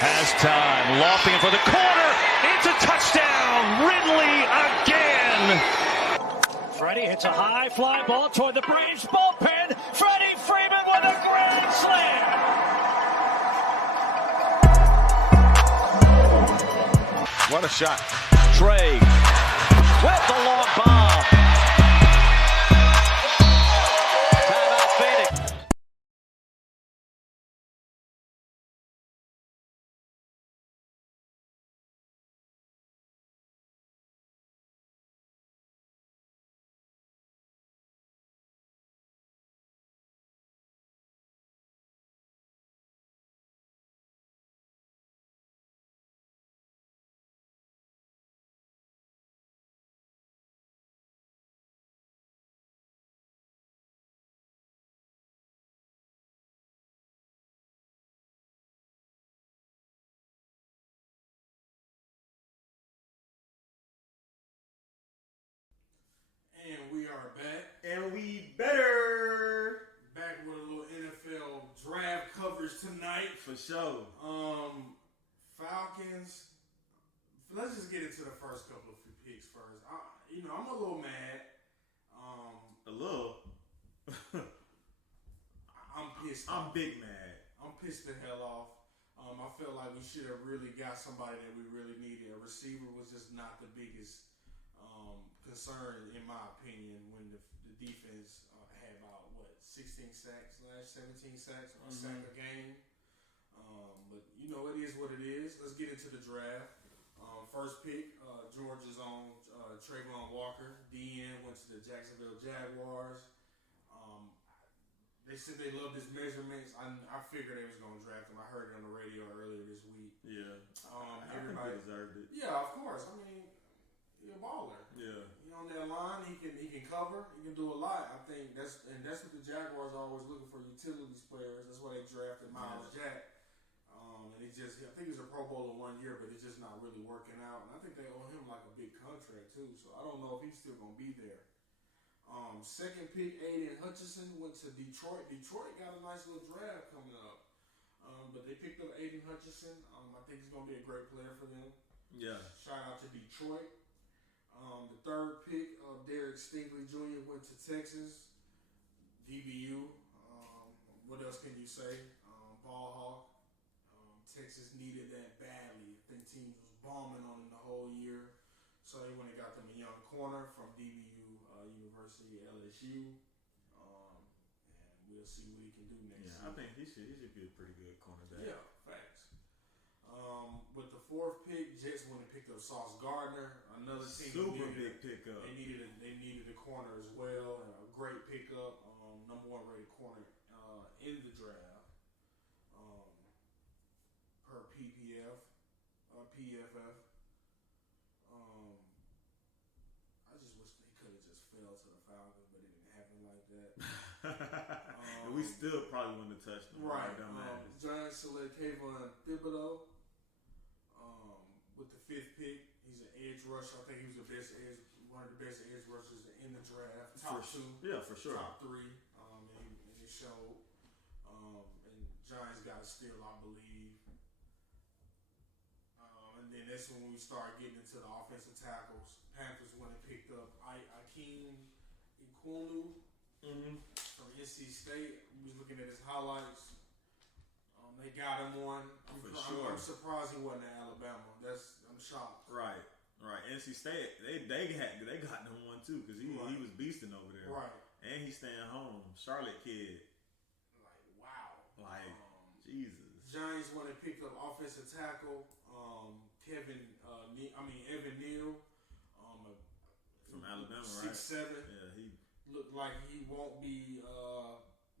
Has time, lofting it for the corner. It's a touchdown. Ridley again. Freddie hits a high fly ball toward the Braves bullpen. Freddie Freeman with a grand slam. What a shot. Trey with the long bomb. Timeout Phoenix. And we are back. And we better. Back with a little NFL draft coverage tonight. For sure. Falcons. Let's just get into the first couple of picks first. I'm a little mad. A little. I'm pissed I'm off. big mad. I'm pissed the hell off. I felt like we should have really got somebody that we really needed. A receiver was just not the biggest concern, in my opinion, when the defense had about 16 sacks, 17 sacks, or a sack a game. But it is what it is. Let's get into the draft. First pick, Georgia's own Trayvon Walker. DN went to the Jacksonville Jaguars. They said they loved his measurements. I figured they was going to draft him. I heard it on the radio earlier this week. Yeah. Everybody I think he deserved it. Yeah, of course. I mean, he's a baller. Yeah. On that line, he can cover. He can do a lot. I think that's what the Jaguars are always looking for, utilities players. That's why they drafted Miles Jack. And I think he was a Pro Bowler 1 year, but it's just not really working out. And I think they owe him like a big contract too. So I don't know if he's still gonna be there. Second pick, Aiden Hutchinson went to Detroit. Detroit got a nice little draft coming up. But they picked up Aiden Hutchinson. I think he's gonna be a great player for them. Yeah. Shout out to Detroit. The third pick of Derek Stingley Jr. went to Texas. DBU. What else can you say? Ball hawk. Texas needed that badly. I think teams was bombing on him the whole year. So they went and got them a young corner from DBU University, LSU. And we'll see what he can do next year. I think he should be a pretty good cornerback. Yeah, facts. With the fourth pick, Jets went and picked up Sauce Gardner, another team. Super big pickup. They needed a corner as well. A great pickup. Number 1 rated corner in the draft per PFF. I just wish they could have just fell to the Falcons, but it didn't happen like that. And we still probably wouldn't have touched them. Right. Giants select Kayvon Thibodeau. With the fifth pick, he's an edge rusher. I think he was one of the best edge rushers in the draft. Top 2. Yeah, for sure. Top 3. And he showed. And Giants got a steal, I believe. And then that's when we start getting into the offensive tackles. Panthers went and picked up Akeem Ikwonu from NC State. We was looking at his highlights. They got him one. I'm surprised he wasn't at Alabama. I'm shocked. Right. NC State, they got him one too because he was beasting over there. Right. And he's staying home. Charlotte kid. Like wow. Jesus. Giants went and picked up offensive tackle Evan Neal. From Alabama, 6'7". right? Yeah, he looked like he won't be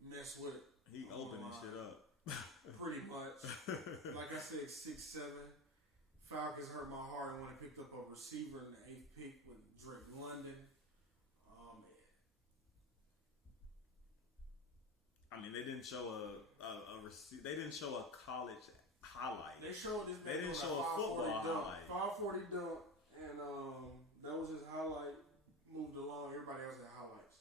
messed with. He opening shit up. Pretty much. Like I said, 6'7". Falcons hurt my heart and went and picked up a receiver in the 8th pick with Drake London. They didn't show they didn't show a college highlight. They showed this. They didn't show a football highlight. 540 dunk, and that was his highlight. Moved along. Everybody else had highlights.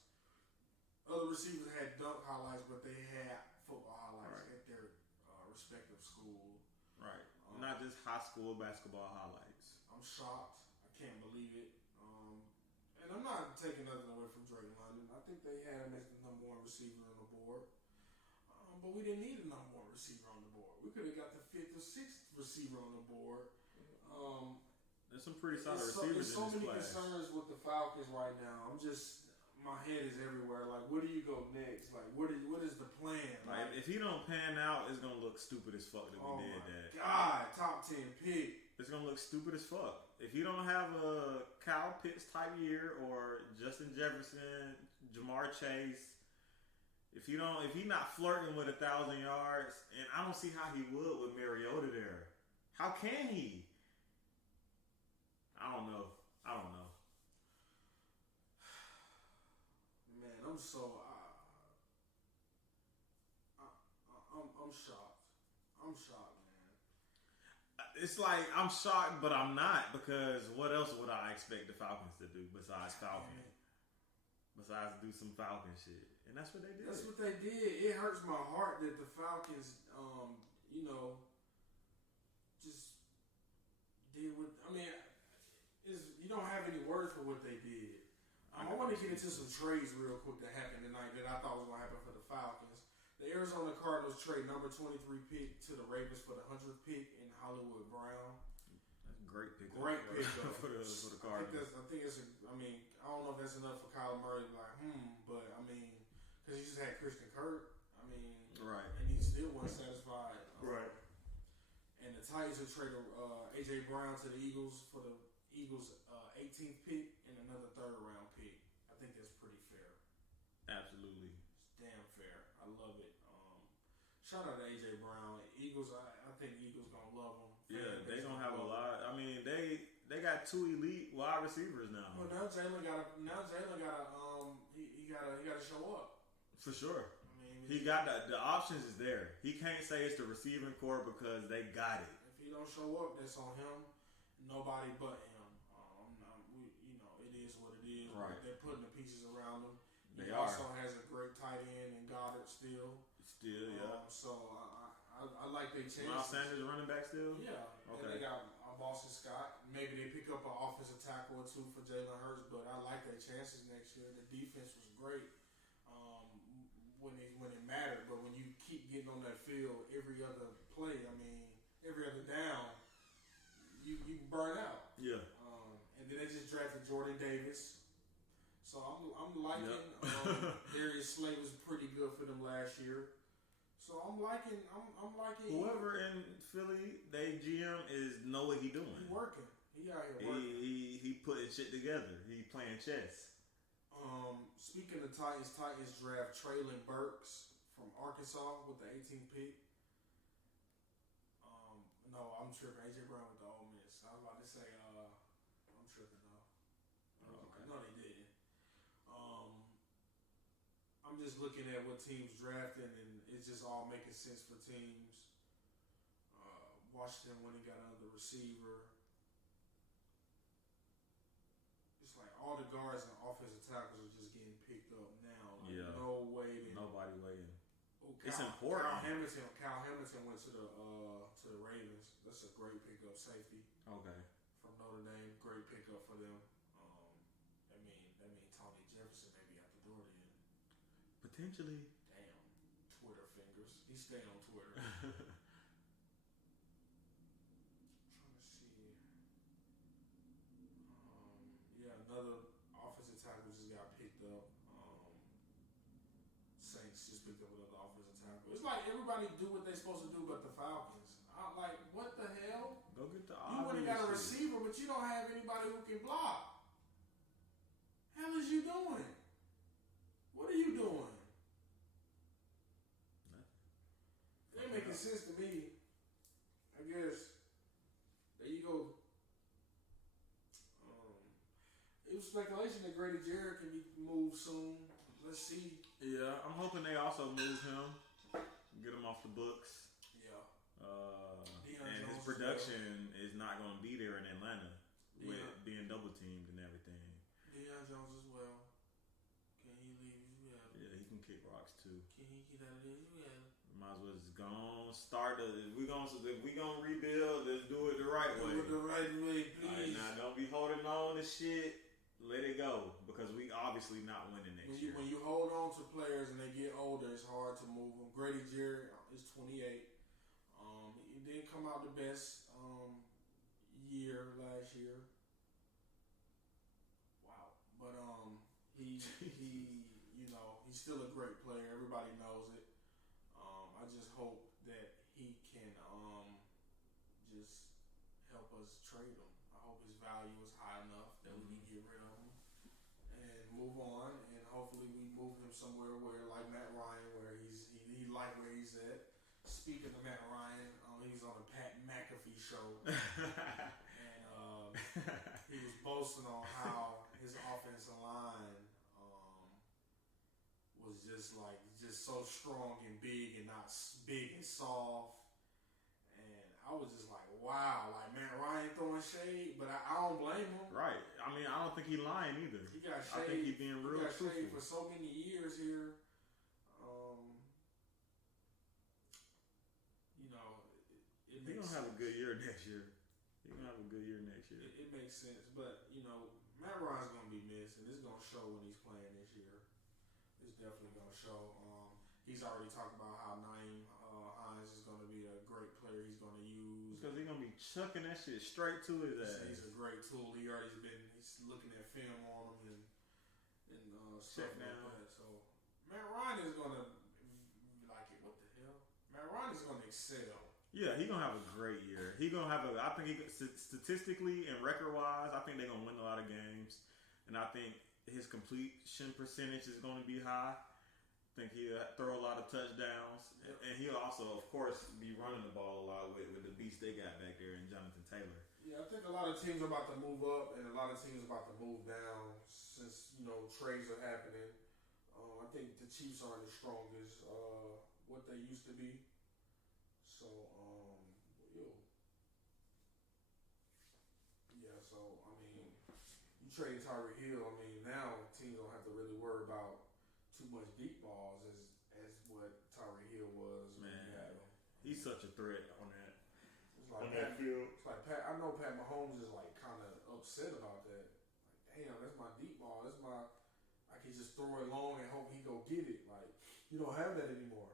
Other receivers had dunk highlights, but they had football highlights at their respective school. Right. his high school basketball highlights. I'm shocked. I can't believe it. And I'm not taking nothing away from Drake London. I think they had him as the number one receiver on the board. But we didn't need a number one receiver on the board. We could have got the fifth or sixth receiver on the board. There's some pretty solid There's receivers so in this many class. concerns with the Falcons right now. My head is everywhere. Like, where do you go next? Like, what is the plan? Like, if he don't pan out, it's gonna look stupid as fuck that we did that. God, top 10 pick. It's gonna look stupid as fuck. If you don't have a Kyle Pitts type year or Justin Jefferson, Jamar Chase, if he's not flirting with 1,000 yards, and I don't see how he would with Mariota there. How can he? I don't know. Man, I'm so I'm shocked. I'm shocked, man. It's like I'm shocked, but I'm not, because what else would I expect the Falcons to do besides Falcon? Besides do some Falcon shit, and that's what they did. That's what they did. It hurts my heart that the Falcons, just did what. I mean, you don't have any words for what they did. I want to get into some trades real quick that happened tonight that I thought was going to happen for the Falcons. The Arizona Cardinals trade number 23 pick to the Ravens for the 100th pick in Hollywood Brown. That's a great pick. Great pick for the Cardinals. I don't know if that's enough for Kyler Murray to be like, but I mean, because he just had Christian Kirk. I mean, right. And he still wasn't satisfied. Right. And the Titans have traded A.J. Brown to the Eagles for the Eagles' 18th pick and another third-round pick. I think that's pretty fair. Absolutely. It's damn fair. I love it. Shout out to A.J. Brown. Eagles, I think Eagles going to love him. Yeah, they going to have a lot. I mean, they got 2 elite wide receivers now. Well, now Jalen got to show up. For sure. I mean, he got the options is there. He can't say it's the receiving core because they got it. If he don't show up, that's on him. Nobody but him. It is what it is. Right. They're putting the pieces around him. They also has a great tight end in Goddard still. Still, yeah. So I like their chances. Miles Sanders running back still? Yeah. Okay. And they got Boston Scott. Maybe they pick up an offensive tackle or two for Jalen Hurts, but I like their chances next year. The defense was great when it mattered, but when you keep getting on that field every other play, I mean, every other down, you can burn out. Yeah. And then they just drafted Jordan Davis. So I'm liking. Darius Slay was pretty good for them last year. So I'm liking. Whoever in Philly, they GM know what he doing. He working. He out here working. He putting shit together. He playing chess. Speaking of Titans draft Traylon Burks from Arkansas with the 18th pick. No, I'm tripping. A.J. Brown with the Ole Miss. I was about to say, I'm tripping though. Okay. No, they didn't. I'm just looking at what teams drafting, and it's just all making sense for teams. Washington when he got another receiver. It's like all the guards and offensive tackles are just getting picked up now. Like no waiting. Nobody waiting. It's important. Kyle Hamilton went to the Ravens. That's a great pickup, safety. Okay. From Notre Dame, great pickup for them. That mean Tony Jefferson may be out the door then. Potentially. Damn, Twitter fingers. He stayed on Twitter. Trying to see. Another offensive tackle just got picked up. Saints just picked up another offensive tackle. It's like everybody do what they're supposed to do, but the Falcons. I'm like, what the hell? Go get the You would have got a receiver, but you don't have anybody who can block. Hell is you doing? What are you doing? It ain't making sense to me. I guess. There you go. It was speculation that Grady Jarrett can be moved soon. Let's see. Yeah, I'm hoping they also move him, get him off the books. Yeah. And his production is not going to be there in Atlanta with being double teamed and everything. Deion Jones as well. Can he leave? Yeah, he can kick rocks too. Can he get out of there? Yeah. Might as well just go on, start. If we gonna rebuild, let's do please. Now don't be holding on to shit. Let it go because we obviously not winning next year. When you hold on to players and they get older, it's hard to move them. Grady Jarrett is 28. He didn't come out the best year last year. Wow, but he he's still a great player. Everybody knows it. I just hope that he can just help us trade him. I hope his value is high enough that we can get rid of him and move on, and hopefully we move him somewhere where, like Matt Ryan, where he like where he's at. Speaking of Matt Ryan, he's on the Pat McAfee show, and he was boasting on how his offensive line was just so strong and big and not big and soft. And I was just like, wow, like Matt Ryan throwing shade, but I don't blame him. Right. I mean, I don't think he lying either. He got shade. I think he being real truthful. Shade for so many years here. It He's gonna have a good year next year. He's gonna have a good year next year. It makes sense, but Matt Ryan's gonna be missed, and it's gonna show when he's playing this year. It's definitely gonna show. He's already talked about how Naeem Hines is gonna be a great player. He's gonna use because he's gonna be chucking that shit straight to his ass. He's a great tool. He's looking at film on him and stuff like that. So Matt Ryan is gonna like it. What the hell? Matt Ryan is gonna excel. Yeah, he's gonna have a great year. I think statistically and record wise, I think they're gonna win a lot of games, and I think his completion percentage is gonna be high. I think he'll throw a lot of touchdowns, and he'll also, of course, be running the ball a lot with the beast they got back there in Jonathan Taylor. Yeah, I think a lot of teams are about to move up, and a lot of teams are about to move down since trades are happening. I think the Chiefs aren't as strong as what they used to be. So, so, I mean, you trade Tyreek Hill, I mean, now teams don't have to really worry about too much deep balls as what Tyreek Hill was. Man, he's such a threat on that. It's like Pat, field. It's like Pat, I know Pat Mahomes is like kind of upset about that. Like, damn, that's my deep ball. I can just throw it long and hope he go get it. Like, you don't have that anymore.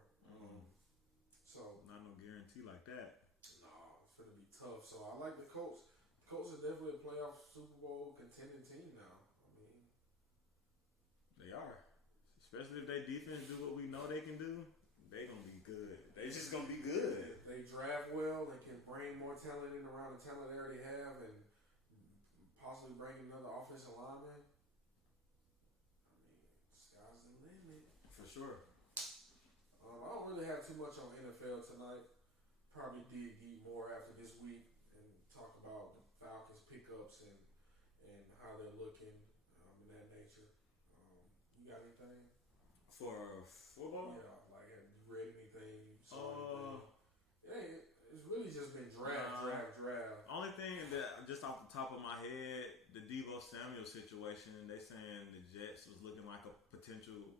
So not no guarantee like that. No, it's gonna be tough. So I like the Colts. The Colts are definitely a playoff Super Bowl contending team now. I mean, they are. Especially if their defense do what we know they can do, they gonna be good. They just gonna be good. If they draft well and can bring more talent in around the talent they already have, and possibly bring another offensive lineman. I mean, sky's the limit. For sure. I don't really have too much on NFL tonight. Probably dig deep more after this week and talk about the Falcons pickups and how they're looking in that nature. You got anything? For football? Yeah, like have you read anything? Saw anything? It's really just been draft. Only thing that just off the top of my head, the Deebo Samuel situation, they saying the Jets was looking like a potential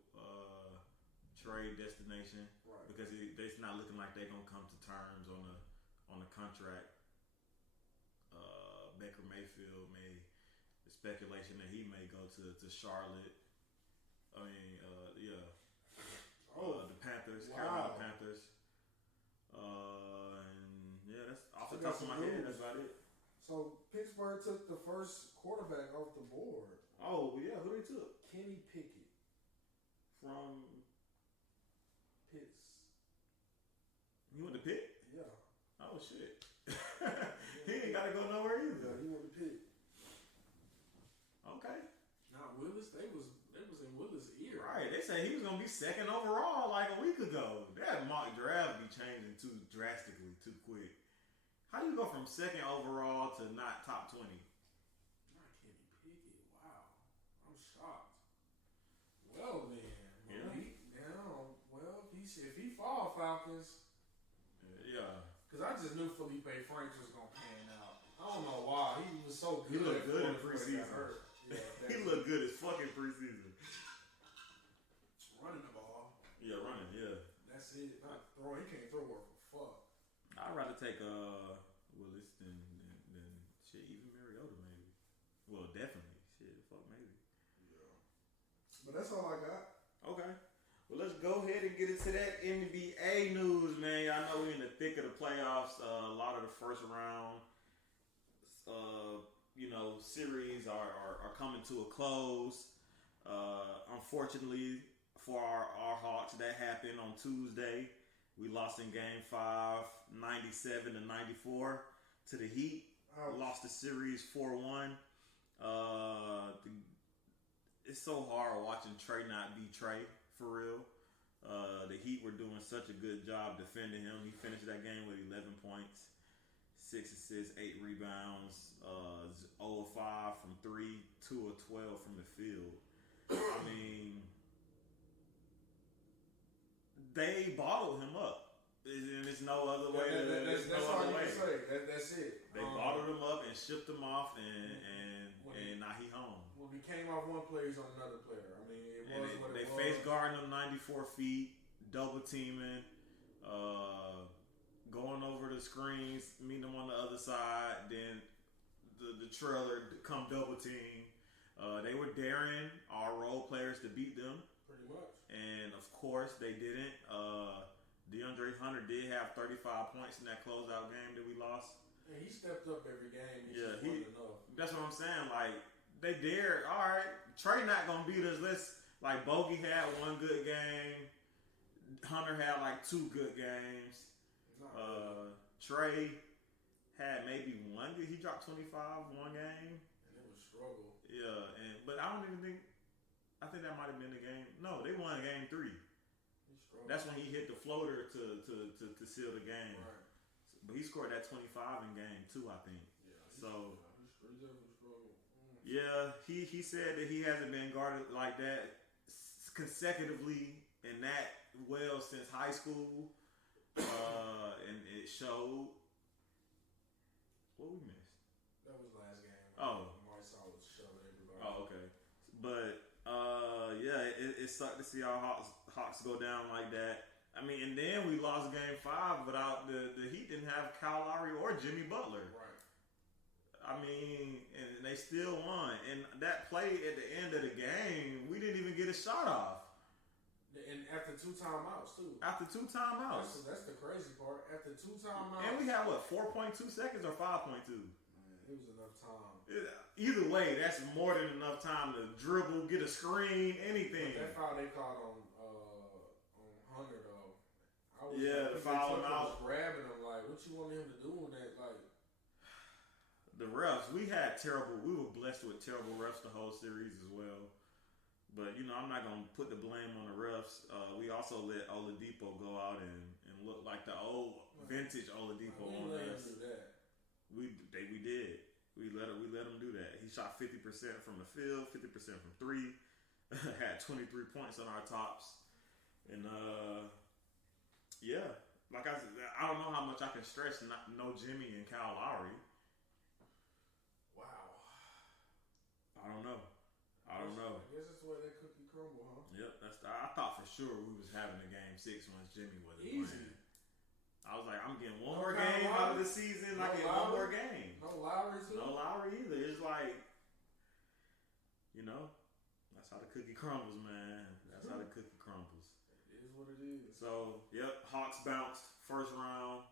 trade destination, right? Because it's not looking like they're gonna come to terms on a contract. Baker Mayfield made the speculation that he may go to Charlotte. I mean, the Panthers, Carolina Panthers. And yeah, that's off the top of my head. That's about it. So Pittsburgh took the first quarterback off the board. Oh yeah, who they took? Kenny Pickett from Pitts. You went to Pitt? Yeah. Oh shit. He ain't gotta go nowhere either. Yeah, he went to Pitt. Okay. Now Willis, they was in Willis' ear. Right. They say he was gonna be second overall like a week ago. That mock draft be changing too drastically, too quick. How do you go from second overall to not top 20? Not Kenny Pickett. Wow. I'm shocked. Well then. If he fall Falcons. Yeah. Because I just knew Felipe Franks was going to pan out. I don't know why. He was so good. He looked good in preseason. Yeah, he looked good as fucking preseason. Running the ball. Yeah, running, yeah. That's it. Not throwing. He can't throw worth a fuck. I'd rather take Willis than shit. But that's all I got. Okay. Well, let's go ahead and get into that NBA news, man. I know we're in the thick of the playoffs. A lot of the first round, series are coming to a close. Unfortunately for our Hawks, that happened on Tuesday. We lost in Game 5, 97-94 to the Heat. We lost the series 4-1. It's so hard watching Trey not be Trey, for real. The Heat were doing such a good job defending him. He finished that game with 11 points, 6 assists, 8 rebounds, 0 of 5 from 3, 2 of 12 from the field. I mean, they bottled him up. And there's no other way That's all you can say. That's it. They bottled him up and shipped him off, and now he home. When we came off one player, he's on another player. I mean, They face guarding him 94 feet, double teaming, going over the screens, meeting him on the other side. Then the trailer come double team. They were daring our role players to beat them. Pretty much. And of course, they didn't. DeAndre Hunter did have 35 points in that closeout game that we lost. Yeah, he stepped up every game. That's what I'm saying. Like, they dared. All right, Trey not gonna beat us. Bogey had one good game. Hunter had like 2 good games. Trey had maybe one good. He dropped 25 one game. And it was struggle. Yeah, but I don't even think. I think that might have been the game. No, they won game 3. That's when he hit the floater to seal the game. Right. But he scored that 25 in game 2, I think. Yeah. Yeah, he said that he hasn't been guarded like that consecutively and that well since high school, and it showed. What we missed? That was last game. Oh, Marcel was shoving everybody. Oh, okay. But it sucked to see our Hawks go down like that. I mean, and then we lost game 5 without the Heat didn't have Kyle Lowry or Jimmy Butler. Right. I mean, and they still won. And that play at the end of the game, we didn't even get a shot off. And after 2 timeouts, too. After 2 timeouts. That's the crazy part. After 2 timeouts. And we had, 4.2 seconds or 5.2? Man, it was enough time. Either way, that's more than enough time to dribble, get a screen, anything. But that foul they called on Hunter, though. The foul him out. Was grabbing him, like, what you wanted him to do in that, like. The refs, we were blessed with terrible refs the whole series as well. But, I'm not going to put the blame on the refs. We also let Oladipo go out and look like the old vintage Oladipo on us. We did. We let him do that. He shot 50% from the field, 50% from 3. Had 23 points on our tops. And, like I said, I don't know how much I can stress no Jimmy and Kyle Lowry. Wow. I don't know. I guess that's the way that cookie crumble, huh? Yep. I thought for sure we was having a game 6 once Jimmy wasn't easy playing. I was like, I'm getting one more game out of the season. I get one more game. No Lowry too. No Lowry either. It's like, that's how the cookie crumbles, man. That's how the cookie crumbles. It is what it is. So, Hawks bounced first round,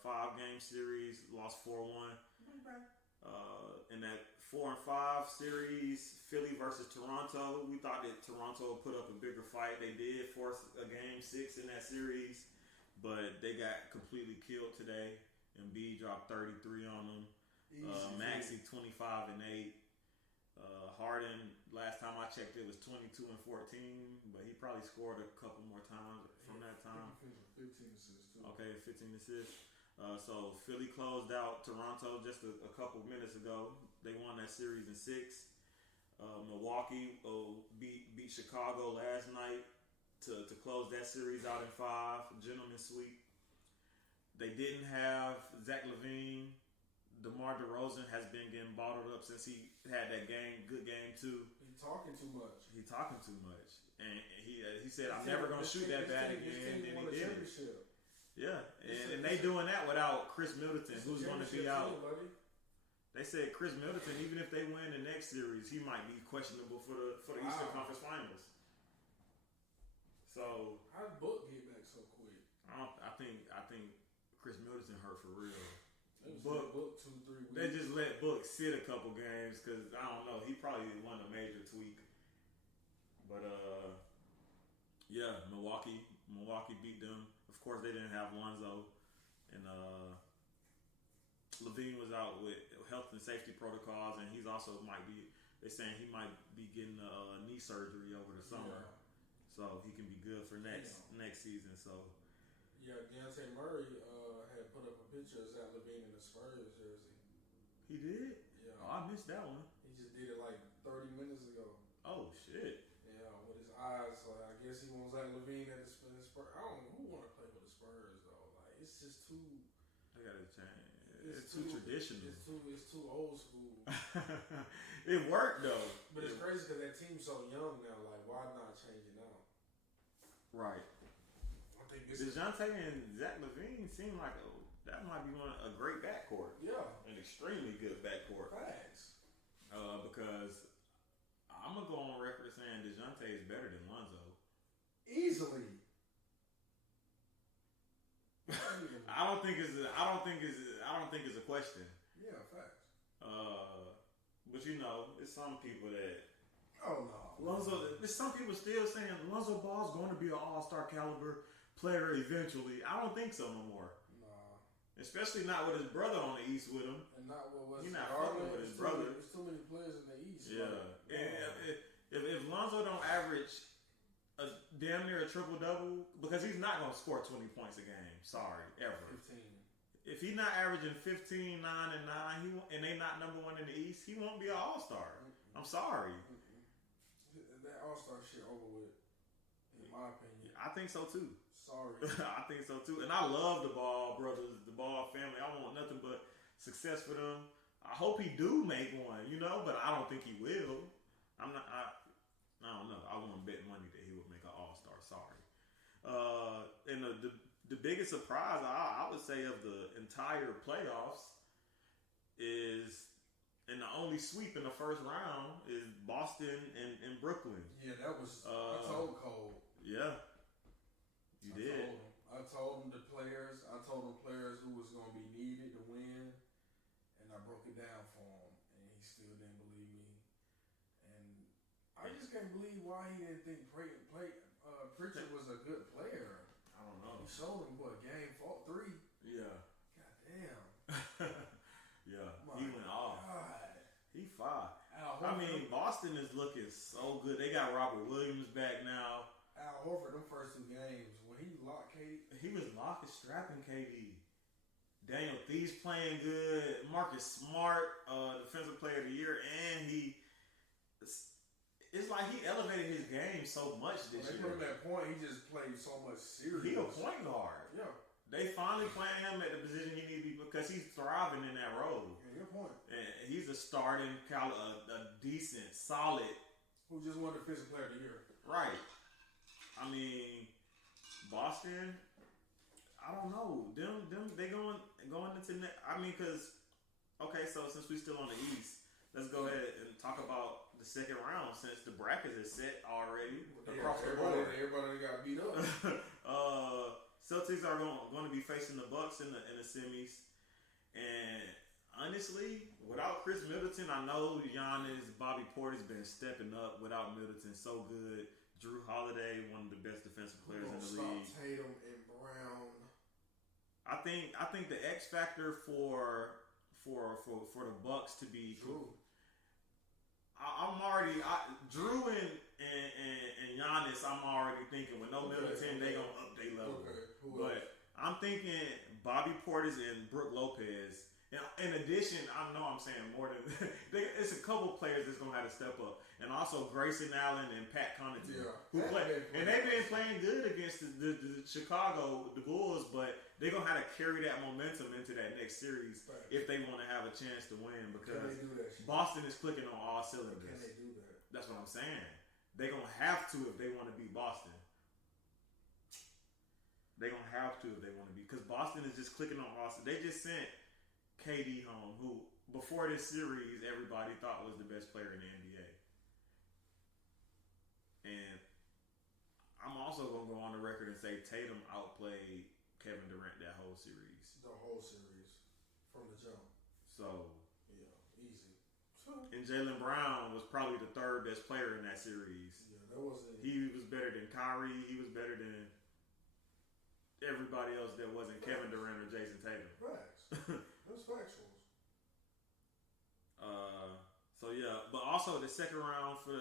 5-game series, lost 4-1. In that 4 and 5 series, Philly versus Toronto, we thought that Toronto would put up a bigger fight. They did force a game 6 in that series, but they got completely killed today. Embiid dropped 33 on them. Maxey 25 and 8. Harden, last time I checked, it was 22 and 14, but he probably scored a couple more times from that time. 15 assists too. Okay, 15 assists. So Philly closed out Toronto just a couple minutes ago. They won that series in 6. Milwaukee beat Chicago last night to close that series out in 5. Gentleman sweep. They didn't have Zach LaVine. DeMar DeRozan has been getting bottled up since he had that good game 2. He's talking too much. And he said, I'm never going to shoot that bad again. And he did it. Yeah, and they doing that without Chris Middleton, who's going to be out. They said Chris Middleton, even if they win the next series, he might be questionable for the Eastern Conference Finals. So how did Book get back so quick? I think Chris Middleton hurt for real. Book 2-3 weeks. They just let Book sit a couple games because I don't know. He probably won a major tweak. But yeah, Milwaukee beat them. Of course, they didn't have Lonzo, and Levine was out with health and safety protocols, and he's also they're saying he might be getting knee surgery over the summer, so he can be good for next season. So yeah, Deontay Murray had put up a picture of Zach LaVine in the Spurs jersey. He did? Yeah. Oh, I missed that one. He just did it like 30 minutes ago. Oh shit. Yeah, with his eyes. So I guess he wants Zach LaVine at the Spurs. I don't know who want to play for the Spurs though. Like it's just too. I gotta change. It's too traditional. It's too old school. It worked though. But it's crazy because that team's so young now. Like, why not change it now? Right. I think this DeJounte and Zach LaVine seem like that might be a great backcourt. Yeah. An extremely good backcourt. Facts. Because I'm gonna go on record saying DeJounte is better than Lonzo. Easily. I don't think it's a question. Yeah, facts. But you know, it's some people that Oh no. Lonzo. There's some people still saying Lonzo Ball's going to be an all-star caliber player eventually. I don't think so no more. Nah. Especially not with his brother on the East with him. And not what was You're not fucking with his brother. There's too many players in the East. Yeah. Like, And if Lonzo don't average damn near a triple-double, because he's not going to score 20 points a game. Sorry, ever. 15. If he's not averaging 15, 9, and 9, and they not number one in the East, he won't be an all-star. I'm sorry. That all-star shit over with, in my opinion. I think so, too. Sorry. I think so, too. And I love the Ball brothers, the Ball family. I want nothing but success for them. I hope he do make one, but I don't think he will. I don't know. I wouldn't bet money that he would make an all-star. Sorry. And the biggest surprise I would say of the entire playoffs is, and the only sweep in the first round is Boston and Brooklyn. Yeah, that was. I told Cole. Yeah, you did. I told him the players. I told him players who was going to be needed to win, and I broke it down for him, and he still didn't believe me. And I just can't believe why he didn't think Pritchard was a good player. I don't know. He showed him game 3. Yeah. God damn. Yeah. My He went off. God. He fine. I mean, Boston is looking so good. They got Robert Williams back now. Al Horford, them first 2 games when he locked KD. He was locking, strapping KD. Daniel Theis playing good. Marcus Smart, defensive player of the year, and it's like he elevated his game so much this When they year. put him at point, he just played so much serious. He a point guard. Yeah. They finally playing him at the position he need to be because he's thriving in that role. Yeah, good point. And he's a starting, a decent, solid. Who just won Defensive Player of the Year? Right. I mean, Boston. I don't know. Them they going into. Because okay, so since we still on the East, let's go ahead and talk about the second round since the bracket is set already across the board. Everybody got beat up. Celtics are going to be facing the Bucks in the semis, and honestly, without Chris Middleton, I know Giannis, Bobby Portis been stepping up. Without Middleton, so good. Drew Holiday, one of the best defensive players in the league. Stop Tatum and Brown. I think the X factor for the Bucks to be Drew. Drew and Giannis. I'm already thinking with no Middleton, they gonna up their level. Okay. But I'm thinking Bobby Portis and Brook Lopez. And in addition, I know I'm saying more than it's a couple players that's gonna have to step up, and also Grayson Allen and Pat Connaughton, who play, and they've been playing good against the Chicago Bulls, but they're gonna have to carry that momentum into that next series if they want to have a chance to win. Because Can they do that shit? Boston is clicking on all cylinders. Can they do that? That's what I'm saying. They're gonna have to if they want to beat Boston. They're gonna have to if they want to be, because Boston is just clicking on Boston. They just sent KD home, who before this series, everybody thought was the best player in the NBA. And I'm also going to go on the record and say Tatum outplayed Kevin Durant that whole series. The whole series from the jump. So, yeah, easy. And Jaylen Brown was probably the third best player in that series. Yeah, that wasn't. He was better than Kyrie. He was better than everybody else that wasn't Kevin Durant or Jason Tatum. Facts. That's factuals. So yeah, but also the second round for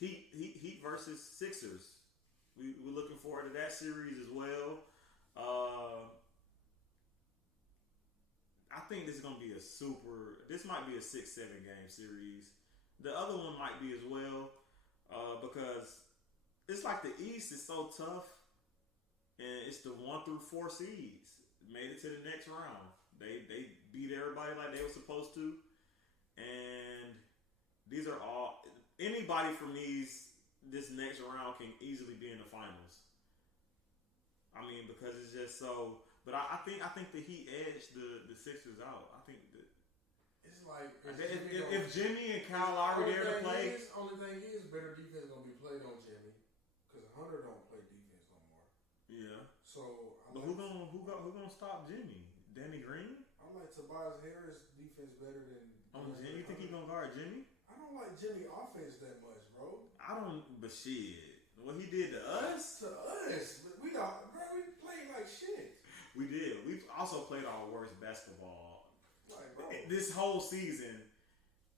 the Heat versus Sixers. We're looking forward to that series as well. I think this is gonna be this might be a 6-7 game series. The other one might be as well, because it's like the East is so tough, and it's the 1 through 4 seeds made it to the next round. They beat everybody like they were supposed to, and these are all anybody from this next round can easily be in the finals. I mean, because it's just so. But I think the Heat edged the Sixers out. I think that it's like if Jimmy and Kyle Lowry there to play. Only thing is better defense gonna be played on Jimmy because Hunter don't play defense no more. Yeah. So, but who gonna stop Jimmy? Danny Green? I like Tobias Harris defense better than Jimmy. You think he gonna guard Jimmy? I don't like Jimmy offense that much, bro. I don't. But shit, what he did to us? But we played like shit. We did. We've also played our worst basketball. Like, bro. This whole season,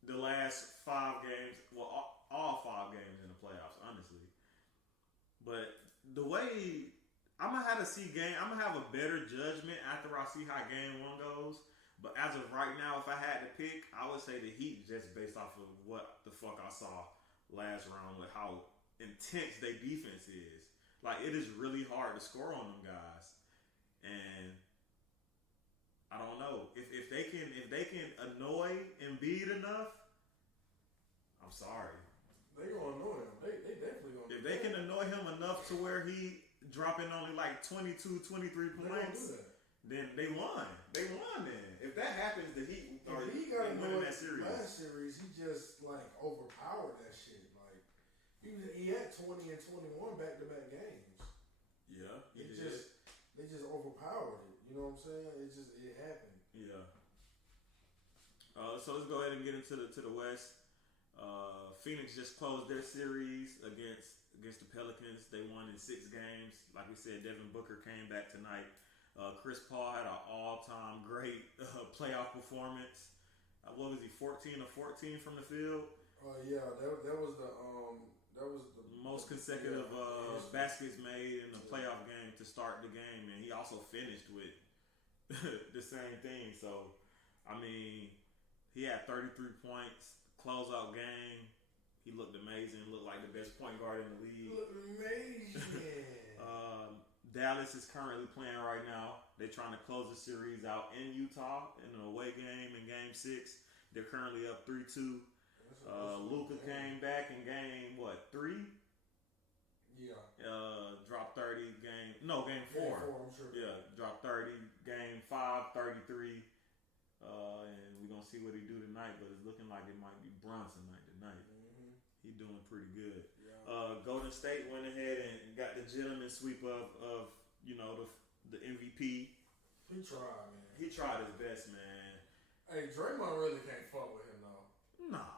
the last 5 games, well, all 5 games in the playoffs, honestly. But the way I'm gonna have a better judgment after I see how game 1 goes. But as of right now, if I had to pick, I would say the Heat just based off of what the fuck I saw last round with how intense their defense is. Like, it is really hard to score on them guys. And I don't know if they can annoy Embiid enough. I'm sorry. They gonna annoy him. They definitely gonna. If they can annoy him enough to where he dropping only like 22, 23 points, then they won. They won. Then if that happens, the Heat are got annoyed that series. Last series, he just like overpowered that shit. Like he had 20 and 21 back-to-back games. Yeah, They just overpowered it. You know what I'm saying? It happened. Yeah. So let's go ahead and get into the West. Phoenix just closed their series against the Pelicans. They won in 6 games. Like we said, Devin Booker came back tonight. Chris Paul had an all-time great playoff performance. What was he? 14 of 14 from the field. Yeah, that was the most consecutive baskets made in the playoff game to start the game, and he also finished with the same thing. So, I mean, he had 33 points, closeout game. He looked amazing. Looked like the best point guard in the league. Looked amazing. Dallas is currently playing right now. They're trying to close the series out in Utah in an away game in Game 6. They're currently up 3-2. Luka came back in game 3? Yeah. Dropped 30 game 4. Game 4, I'm sure. Yeah, dropped 30 game 5, 33. And we're gonna see what he do tonight, but it's looking like it might be Bronson night tonight. Mm-hmm. He doing pretty good. Yeah. Golden State went ahead and got the gentleman sweep of the MVP. He tried, man. He tried his best, man. Hey, Draymond really can't fuck with him though. Nah.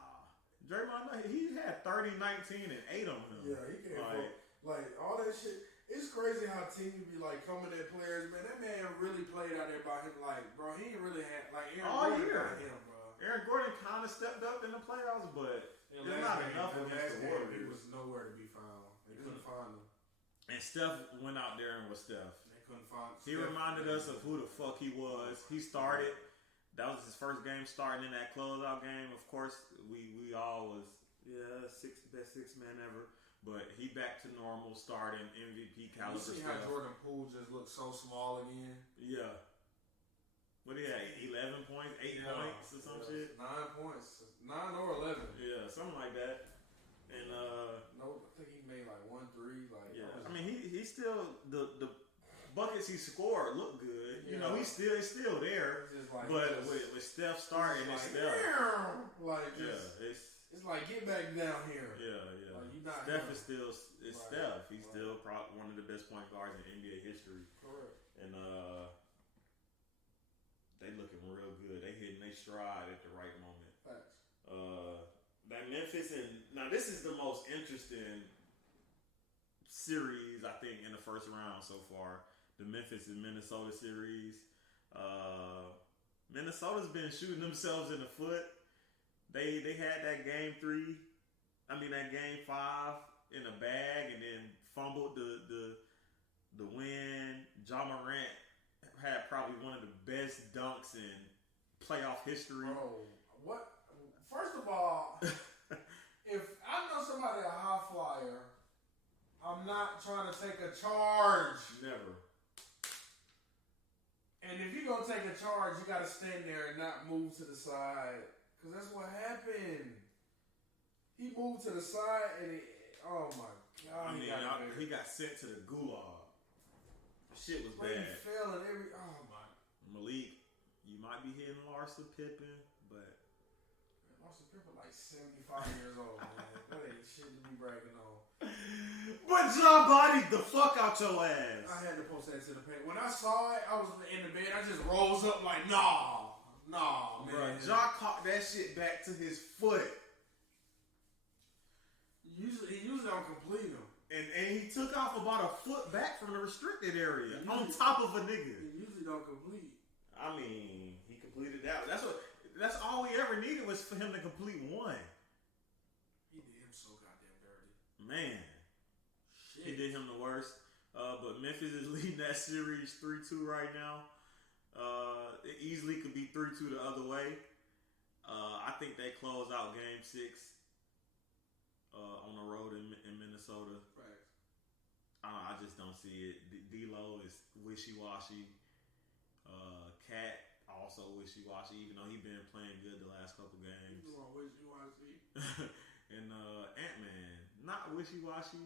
Draymond, he had 30, 19, and 8 on him. Yeah, he can't fuck. Like, all that shit. It's crazy how teams be like coming at players, man. That man really played out there by him. Like, bro, he ain't really had like Aaron Gordon by him, bro. Aaron Gordon kind of stepped up in the playoffs, but it's not enough against the Warriors. He was nowhere to be found. They couldn't find him. And Steph went out there and was Steph. They couldn't find him. He reminded us of who the fuck he was. He started. That was his first game starting in that closeout game. Of course, we all was best 6 man ever. But he back to normal, starting MVP caliber stuff. You see how Jordan Poole just looks so small again? Yeah. What do you have? 11 points, 8 points, or some shit? 9 points, 9 or 11. Yeah, something like that. And no, I think he made like 1 3. Like yeah, I mean he still the buckets he scored look good. You know, Yeah. it's still there. It's just like, But with Steph starting, it's Steph. Like, Yeah, it's like, get back down here. yeah. Like, you not Steph him. is still it's Right. Steph. He's Right. still probably one of the best point guards in NBA history. Correct. And they looking real good. They hitting their stride at the right moment. Facts. That Memphis and now this is the most interesting series I think in the first round so far. The Memphis and Minnesota series. Minnesota's been shooting themselves in the foot. They had that game 5 in a bag and then fumbled the win. Ja Morant had probably one of the best dunks in playoff history. Bro, what? First of all, if I know somebody a high flyer, I'm not trying to take a charge. Never. And if you're going to take a charge, you got to stand there and not move to the side. Because that's what happened. He moved to the side and oh my God. He got sent to the gulag. Shit was He bad. fell in every, oh my. Malik, you might be hitting Larsa Pippen, but Larsa Pippen like 75 years old, man. That ain't shit to be bragging on. But Ja bodied the fuck out your ass. I had to post that to the page. When I saw it, I was in the bed. I just rose up like, nah, man. Bro, Ja caught that shit back to his foot. He usually don't complete them. And he took off about a foot back from the restricted area He on usually- top of a nigga. He usually don't complete. I mean, he completed that. That's all we ever needed was for him to complete one. He did him so goddamn dirty. Man, Shit. he did him the worst. But Memphis is leading that series 3-2 right now. It easily could be 3-2 the other way. I think they close out Game 6 on the road in Minnesota. Right. I just don't see it. D'Lo is wishy-washy. Cat also wishy-washy, even though he's been playing good the last couple games. You want wishy-washy? And Ant-Man, not wishy-washy,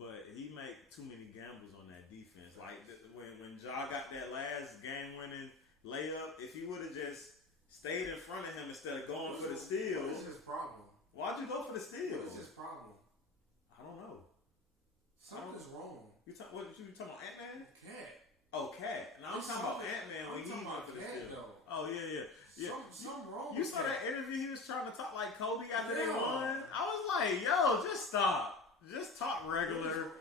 but he make too many gambles on that defense. Like when Ja got that last game-winning layup, if he would have just stayed in front of him instead of going for the steal. What is his problem? Why'd you go for the steal? What is his problem? I don't know. Something's wrong. What you talking about, Ant-Man? Cat. Oh, Cat. Now I'm talking about Ant-Man when he talking went about for the Cat, steal. though. Oh, yeah. Something wrong You with saw Cat. that interview he was trying to talk like Kobe after they Yeah. won? I was like, yo, just stop. Just talk regular.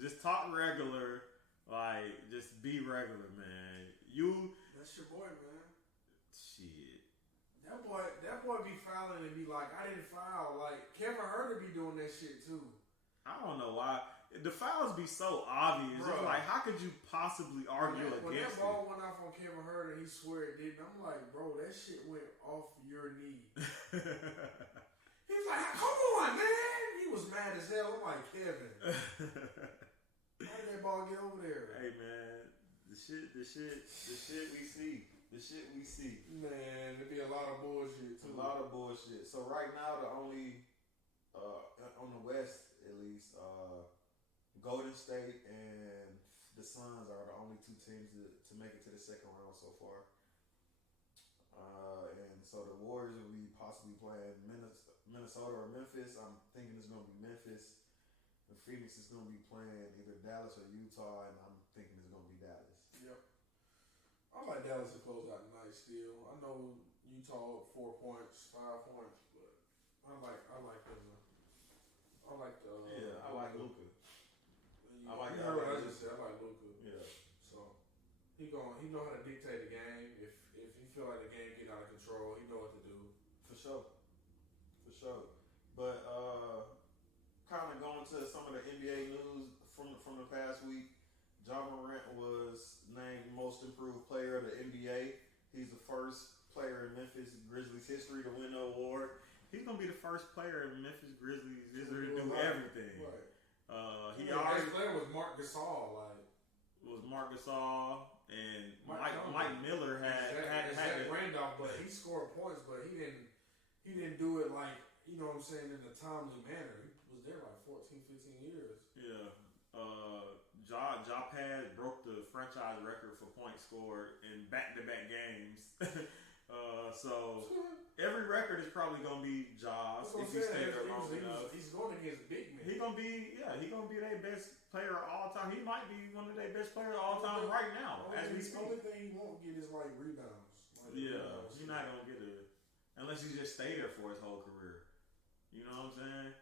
Just talk regular. Like, just be regular, man. That's your boy, man. Shit. That boy be fouling and be like, I didn't foul. Like, Kevin Herter be doing that shit too. I don't know why. The fouls be so obvious. It's Bruh. like, how could you possibly argue When against that ball went off on Kevin Herter, he swear it didn't. I'm like, bro, that shit went off your knee. it? He was like, come on, man. He was mad as hell. I'm like, Kevin, how did that ball get over there? Hey, man. The shit we see. The shit we see. Man, it'd be a lot of bullshit too. A lot of bullshit. So right now, the only on the West, at least, Golden State and the Suns are the only two teams to make it to the second round so far. And so the Warriors will be possibly playing Minnesota or Memphis. I'm thinking it's going to be Memphis. And Phoenix is going to be playing either Dallas or Utah, and I'm thinking it's going to be Dallas. Yep. I like Dallas to close out tonight still. I know Utah up 4 points, 5 points, but I like them. I like the I like Luka. Yeah, I like you that. heard what I just said. I like Luka. Yeah. So he know how to dictate the game. If he feel like the game get out of control, he know what to do. For sure. But kind of going to some of the NBA news from the past week. Ja Morant was named Most Improved Player of the NBA. He's the first player in Memphis Grizzlies history to win the award. He's gonna be the first player in Memphis Grizzlies history to do everything. Right. He The already best player was Marc Gasol. was Marc Gasol and Mike Mike Miller had Zach it. Randolph, but he scored points, but he didn't do it like, you know what I'm saying, in a timely manner. He was there like 14, 15 years. Yeah. Ja Paz broke the franchise record for points scored in back-to-back games. So every record is probably gonna be Ja's if he stays there long enough. He's going against big men. He gonna be their best player of all time. He might be one of their best players of all time right now as we speak. The only thing he won't get is like rebounds. Yeah, you're not gonna get unless he just stay there for his whole career. You know what I'm saying?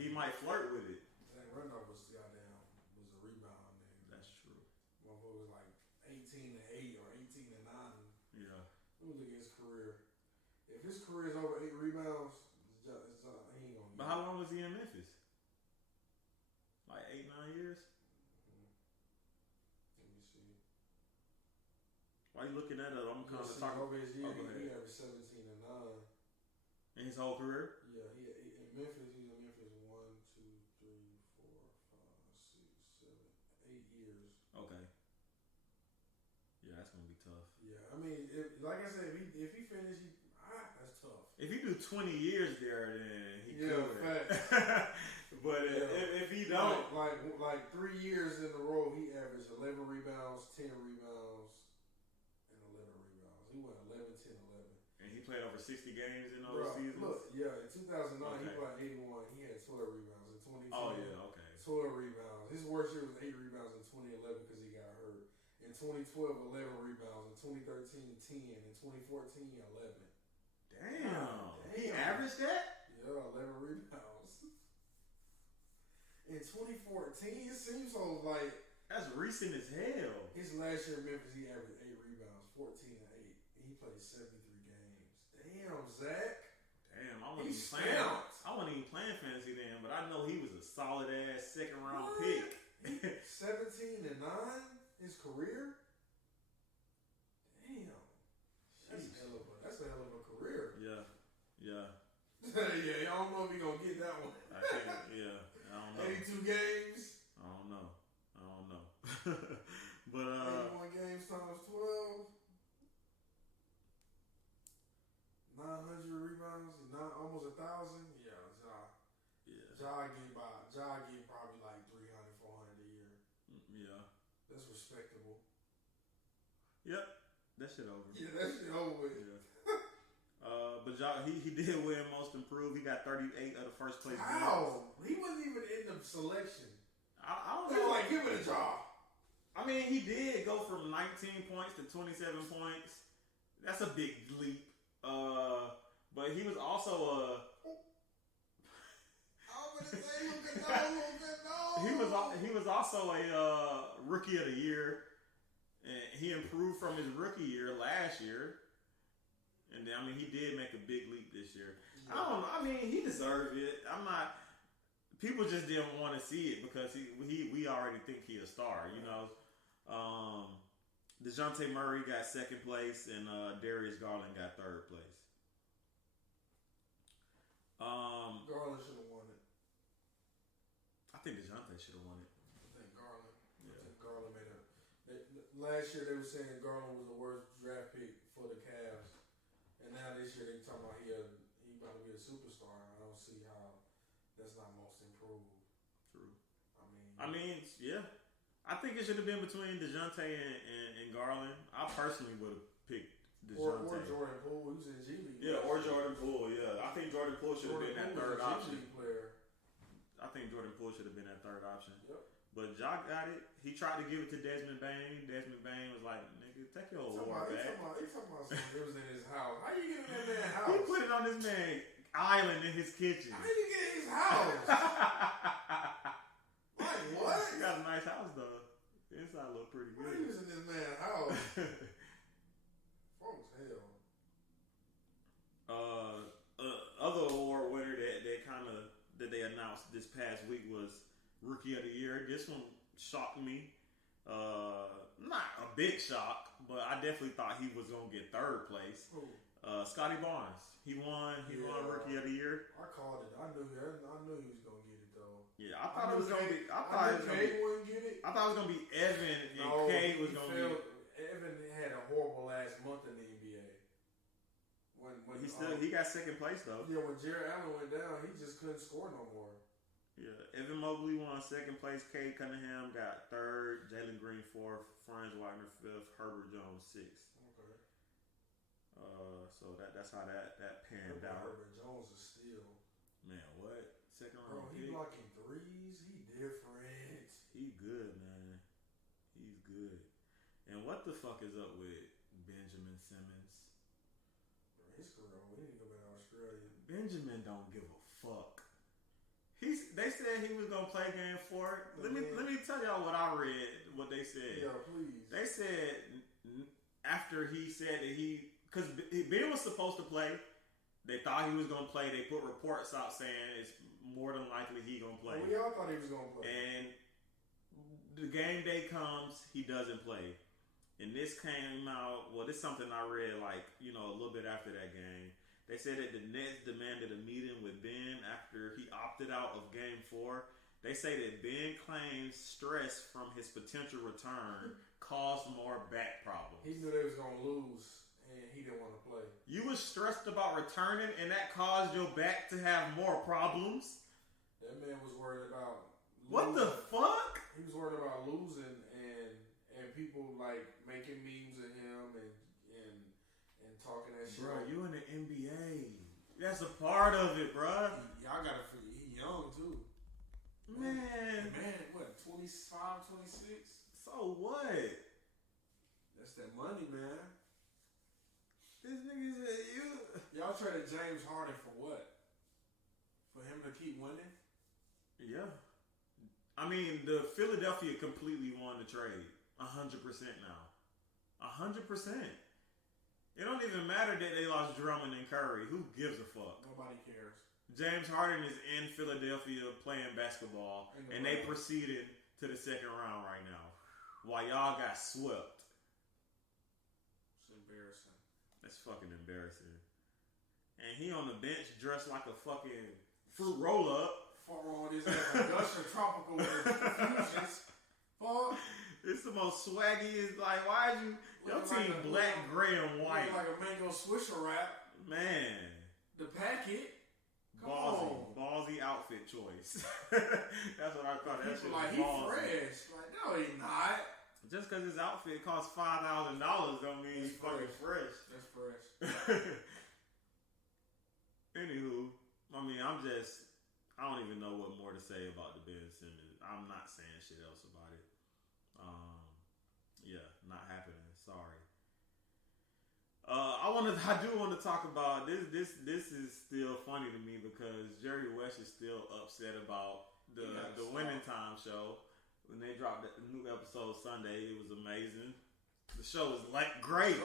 He might flirt with it. That Randolph was a rebound nigga. That's true. Motherfucker was like 18-8 or 18-9. Yeah. Let me look at his career. If his career is over 8 rebounds, he ain't gonna get But how long was he in Memphis? Like 8-9 years? Let me see. Why you looking at it? I'm kind of talking over his year. Oh, he averaged 17 and 9. In his whole career? Yeah, in Memphis, he's in Memphis 1, 2, 3, 4, 5, 6, 7, 8 years. Okay. Yeah, that's gonna be tough. Yeah, I mean, like I said, if he finishes, that's tough. If he do 20 years there, then he could. Fact. But if he don't, like 3 years in a row, he averaged 11 rebounds, 10 rebounds, and 11 rebounds. He went 11, 10, 11. And he played over 60 games in those seasons. Look, in 2009 he played 81. He had 12 rebounds. In 2010, oh yeah, okay. 12 rebounds. His worst year was 8 rebounds in 2011 because he got hurt. In 2012, 11 rebounds. In 2013, 10. In 2014, 11. Damn. He averaged that? Yeah, 11 rebounds. In 2014, it seems so like that's recent as hell. His last year in Memphis, he averaged 8 rebounds, 14 and 8. And he played 73 games. Damn, Zach. Damn, I wasn't even playing fantasy then, but I know he was a solid ass second round pick. 17 and 9 his career. Damn, that's a hell of a career. Yeah. Yeah, I don't know if he gonna get that one. I can't. Yeah, I don't know. 82 games. I don't know. But 81 games times 12. 900 rebounds, almost 1,000. Ja get probably like 300, 400 a year. Yeah, that's respectable. Yep, that shit over. Yeah, that shit over with. Yeah. But Ja, he did win Most Improved. He got 38 of the first place. How? He wasn't even in the selection. I don't They know. were like, give it a job. I mean, he did go from 19 points to 27 points. That's a big leap. But he was also he was also a rookie of the year, and he improved from his rookie year last year. And then, I mean, he did make a big leap this year. Yeah. I don't know. I mean, he deserved it. I'm not. People just didn't want to see it because we already think he's a star. You know. DeJounte Murray got second place, and Darius Garland got third place. Garland should have won it. I think DeJounte should have won it. I think Garland. Yeah. I think Garland made a. Last year they were saying Garland was the worst draft pick for the Cavs, and now this year they talking about he about to be a superstar. I don't see how that's not most improved. True. I mean, yeah. I think it should have been between DeJounte and Garland. I personally would have picked DeJounte. Or Jordan Poole, who's in G League. Yeah, or Jordan Poole, yeah. I think Jordan Poole should have been that third option. Player. I think Jordan Poole should have been that third option. Yep. But Ja got it. He tried to give it to Desmond Bane. Desmond Bane was like, nigga, take your award back. He talking about something that was in his house. How you get in that man's house? He put it on this man's island in his kitchen. How you get in his house? Like, what? He got a nice house, though. The inside look pretty good. He was in this man's house. Folks, hell. Other award winner that they announced this past week was Rookie of the Year. This one shocked me. Not a big shock, but I definitely thought he was gonna get third place. Who? Scotty Barnes. He won Rookie of the Year. I called it. I knew he was gonna get it though. Yeah, I thought it was gonna be. I thought it was gonna be Evan and Cade was gonna be. Evan had a horrible last month in the NBA. When he got second place though. Yeah, when Jared Allen went down, he just couldn't score no more. Yeah, Evan Mobley won second place. Cade Cunningham got third. Jalen Green fourth. Franz Wagner fifth. Herbert Jones sixth. Okay. So that's how that panned out. Herbert Jones is still. Man, what? Second Bro, round he pick. blocking threes. He different. He good, man. He's good. And what the fuck is up with Benjamin Simmons? Bro, his career, we need to go back to Australia. Benjamin don't give a fuck. They said he was gonna play game 4. Let me tell y'all what I read. What they said. Yeah, please. They said after he said that because Ben was supposed to play. They thought he was gonna play. They put reports out saying it's more than likely he gonna play. We all thought he was gonna play. And the game day comes, he doesn't play. And this came out. Well, this is something I read like a little bit after that game. They said that the Nets demanded a meeting with Ben after he opted out of Game 4. They say that Ben claims stress from his potential return caused more back problems. He knew they was gonna lose, and he didn't want to play. You was stressed about returning, and that caused your back to have more problems? That man was worried about losing. What the fuck? He was worried about losing, and people like making memes of him and talking that shit. Bro, you in the NBA. That's a part of it, bro. Y'all gotta figure he young too. Man, what, 25, 26? So what? That's that money, man. This nigga said you. Y'all traded James Harden for what? For him to keep winning? Yeah. I mean, the Philadelphia completely won the trade. 100% now. 100%. It don't even matter that they lost Drummond and Curry. Who gives a fuck? Nobody cares. James Harden is in Philadelphia playing basketball, and they proceeded to the second round right now. While y'all got swept. It's embarrassing. That's fucking embarrassing. And he on the bench dressed like a fucking fruit roll-up. Fuck wrong with his ass. Augusta Tropical Fusions. Fuck. It's the most swaggiest. Like, why'd you? Your team like black, gray, and white. Like a mango swisher wrap. Man. The packet. Ballsy outfit choice. That's what I call that shit. Like, he fresh. Like, no, he not. Just because his outfit costs $5,000 don't mean he's fucking fresh. That's fresh. Anywho, I mean, I don't even know what more to say about the Ben Simmons. I'm not saying shit else about it. Yeah, not happening. Sorry. I do want to talk about this. This is still funny to me because Jerry West is still upset about the Winning Time show. When they dropped the new episode Sunday, it was amazing. The show was great.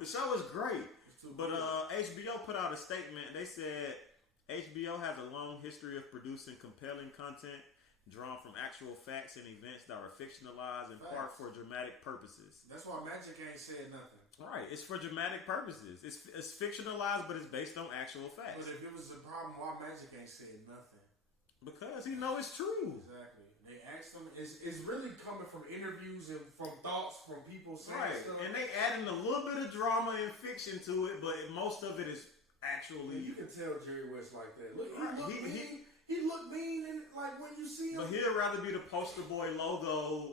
The show was great. But HBO put out a statement. They said HBO has a long history of producing compelling content drawn from actual facts and events that are fictionalized in part for dramatic purposes. That's why Magic ain't said nothing. Right, it's for dramatic purposes. It's fictionalized, but it's based on actual facts. But if it was a problem, why Magic ain't said nothing? Because he know it's true. Exactly. They asked him. It's really coming from interviews and from thoughts from people saying stuff. And they adding a little bit of drama and fiction to it, but most of it is actually. You can tell Jerry West like that. Look, he look mean, and like when you see him. But he'd rather be the poster boy logo,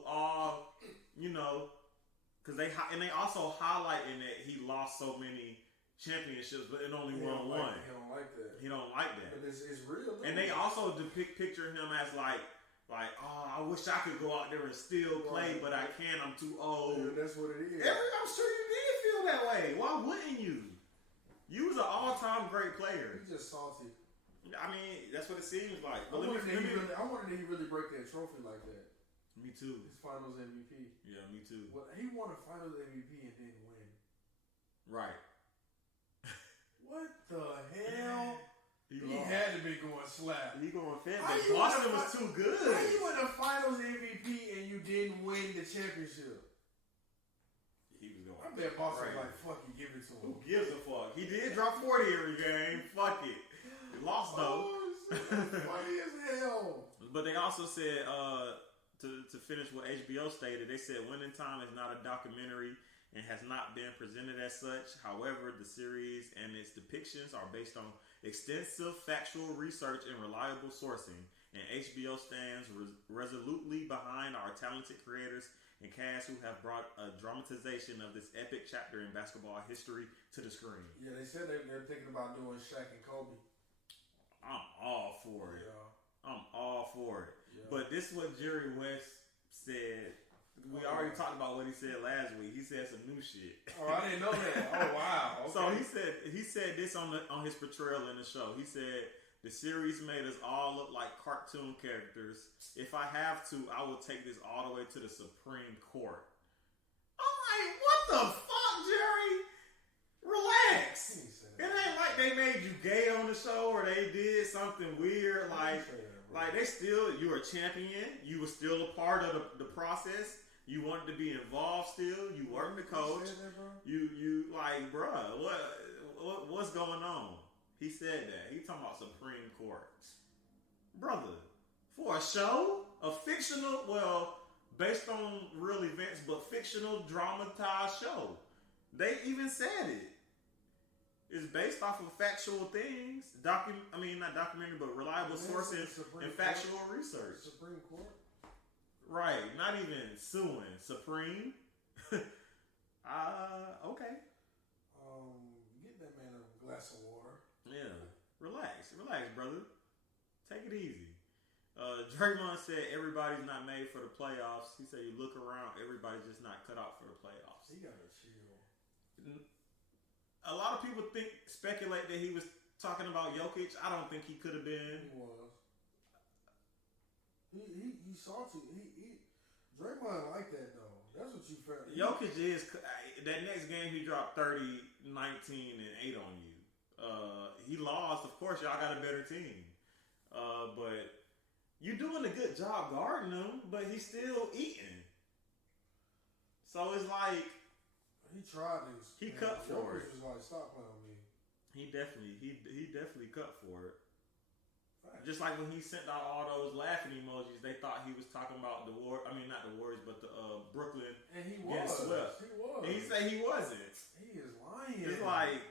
because they also highlighting that he lost so many championships, but it only won one. He don't like that. He don't like that. But it's real. And they also picture him as like, I wish I could go out there and still play, but I can't. I'm too old. Yeah, that's what it is. I'm sure you did feel that way. Why wouldn't you? You was an all-time great player. He's just salty. I mean, that's what it seems like. I wanted that he really break that trophy like that. Me too. His Finals MVP. Yeah, me too. Well, he won a Finals MVP and didn't win. Right. What the hell? He had to be going slap. He going fat. Boston was too good. How you win the Finals MVP and you didn't win the championship? He was going. I bet Boston was like, fuck it, give it to him. Who gives a fuck? He did drop 40 every game. Fuck it. He lost though. Funny as hell. But they also said, to finish what HBO stated, they said Winning Time is not a documentary and has not been presented as such. However, the series and its depictions are based on extensive factual research and reliable sourcing, and HBO stands resolutely behind our talented creators and cast who have brought a dramatization of this epic chapter in basketball history to the screen. Yeah, they said they're thinking about doing Shaq and Kobe. I'm all for it. Yeah. I'm all for it. Yeah. But this is what Jerry West said. We already talked about what he said last week. He said some new shit. Oh, I didn't know that. Oh, wow. Okay. So he said this on his portrayal in the show. He said the series made us all look like cartoon characters. If I have to, I will take this all the way to the Supreme Court. I'm like, what the fuck, Jerry? Relax. It ain't like they made you gay on the show or they did something weird. Like they still, you were a champion. You were still a part of the process. You wanted to be involved still. You weren't the coach. You like, bruh, what's going on? He said that. He talking about Supreme Court. Brother, for a show, a fictional, well, based on real events, but fictional dramatized show. They even said it. It's based off of factual things. Not documentary, but reliable sources and factual research. Supreme Court? Right. Not even suing. Supreme? Okay. Get that man a glass of water. Yeah. Relax, brother. Take it easy. Draymond said everybody's not made for the playoffs. He said you look around, everybody's just not cut out for the playoffs. He got to chill. A lot of people speculate that he was talking about Jokic. I don't think he could have been. He was. He salty. Draymond like that though. That's what you felt. Jokic is that next game he dropped 30, 19, and 8 on you. He lost. Of course, y'all got a better team. But you doing a good job guarding him, but he's still eating. So it's like he tried this. He cut for it. Was like, stop playing with me. He definitely cut for it. Just like when he sent out all those laughing emojis, they thought he was talking about the war. I mean, not the Warriors, but the Brooklyn. And he getting was. Swept. He was. And he said he wasn't. He is lying. It's like,